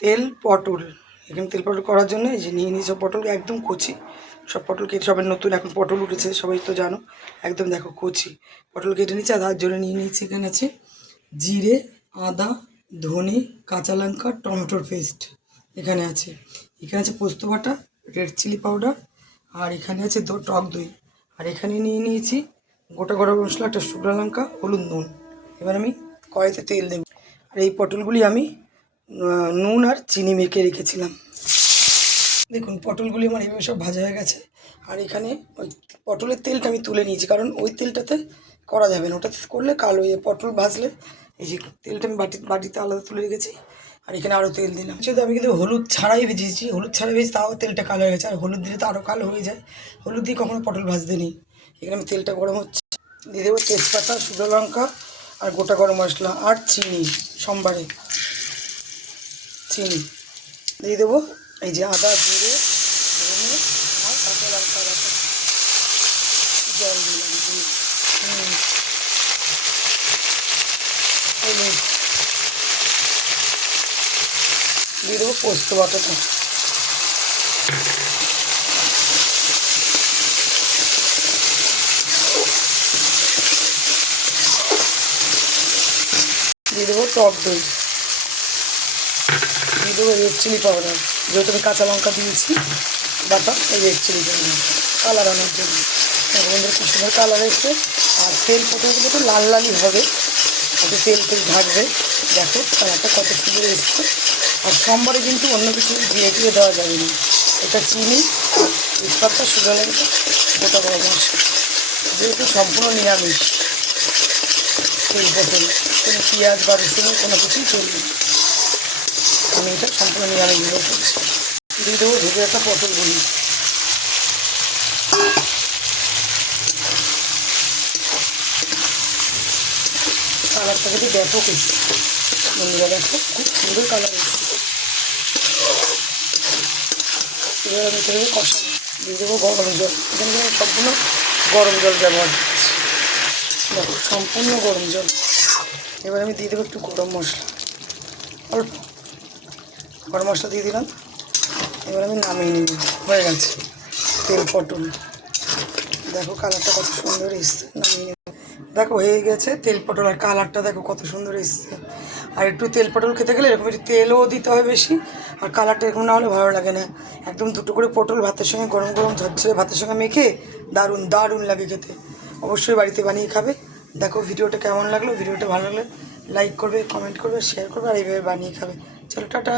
তেল পটল, এখানে তেল পটল করার জন্য এই যে নিয়ে নিই সব পটল, একদম কচি সব পটল কেটে, সবাই নতুন এখন পটল উঠেছে সবাই তো জানো, একদম দেখো কচি পটল কেটে নিচ্ছি। আর তার জন্য নিয়ে নিচ্ছি এখানে আছে জিরে, আদা, ধনে, কাঁচা লঙ্কা, টমেটোর পেস্ট এখানে আছে, এখানে আছে পোস্ত বাটা, রেড চিলি পাউডার, আর এখানে আছে টক দই, আর এখানে নিয়ে নিয়েছি গোটা গরম মশলা, একটা শুকনো লঙ্কা, হলুদ, নুন। এবার আমি কড়াইতে তেল দেব। আর এই পটলগুলি আমি নুন আর চিনি মেখে রেখেছিলাম। দেখুন পটলগুলি আমার এইভাবে সব ভাজা হয়ে গেছে। আর এখানে ওই পটলের তেলটা আমি তুলে নিয়েছি, কারণ ওই তেলটাতে করা যাবে না, ওটাতে করলে কালো হয়ে পটল ভাজলে। এই যে তেলটা আমি বাটিতে আলাদা তুলে রেখেছি। আর এখানে আরও তেল দিলাম, যেহেতু আমি কিন্তু হলুদ ছাড়াই ভেজেছি, হলুদ ছাড়াই ভেজে তাও তেলটা কালো হয়ে গেছে, আর হলুদ দিলে তো আরও কালো হয়ে যায়, হলুদ দিয়ে কখনো পটল ভাজতে নেই। এখানে আমি তেলটা গরম হচ্ছে, দিয়ে দেবো তেজপাতা, শুকনো লঙ্কা, আর গোটা গরম মশলা, আর চিনি, সোমবারে চিনি দিয়ে দেবো। এই যে আদা, জিরে, ধনে আর কাঁচা লঙ্কা বাটা, জল দিলাম, হলুদ দিয়ে দেবো, পোস্ত বাটাটা দিয়ে দেবো, টক দই দিয়ে দেবো, রেড চিলি পাউডার, যেহেতু আমি কাঁচা লঙ্কা দিয়েছি বাটা, এই রেড চিলি পাউডার কালার আনার জন্য। বন্ধুরা খুব সুন্দর কালার এসছে। আর তেল পটলগুলো তো লাল লালই হবে, একটু তেল ঢাকবে, দেখো কালারটা কত সুন্দর এসছে। আর সোমবারে কিন্তু অন্য কিছু জিরে টিরে দেওয়া যাবে না, এটা চিনি, তেজপাতা, শুকনো লঙ্কা, গোটা গরম মশলা, যেহেতু সম্পূর্ণ নিরামিষ তেল পটল, কোনো পেঁয়াজ বা রসুনের কোনো কিছুই চলবে না, আমি এটা সম্পূর্ণ নিরামিষভাবে করছি। দিয়ে দেবো ভেজে একটা পটলগুলি, কালারটা কিন্তু ব্যাপক এসছে বন্ধুরা, দেখো খুব সুন্দর কালার এসছে। এবার আমি এখানে কষা দিয়ে দেবো গরম জল, এখানে আমি সম্পূর্ণ গরম জল ব্যবহার করছি, দেখো সম্পূর্ণ গরম জল। এবার আমি দিয়ে দেবো একটু গরম মশলা, অল্প গরম মশলা দিয়ে দিলাম। এবার আমি নামিয়ে নিব, হয়ে গেছে তেল পটল, দেখো কালারটা কত সুন্দর এসছে, নামিয়ে নেব। দেখো হয়ে গেছে তেল পটল, আর কালারটা দেখো কত সুন্দর এসছে। আর একটু তেল পটল খেতে গেলে এরকম একটু তেলও দিতে হয় বেশি, আর কালারটা এরকম না হলে ভালো লাগে না। একদম দুটো করে পটল ভাতের সঙ্গে গরম গরম ঝরঝরে ভাতের সঙ্গে মেখে দারুণ দারুণ লাগে খেতে, অবশ্যই বাড়িতে বানিয়ে খাবে। দেখো ভিডিওটা কেমন লাগলো, ভিডিওটা ভালো লাগলে লাইক করবে, কমেন্ট করবে, শেয়ার করবে, আর এইভাবে বানিয়ে খাবে। চলো টাটা।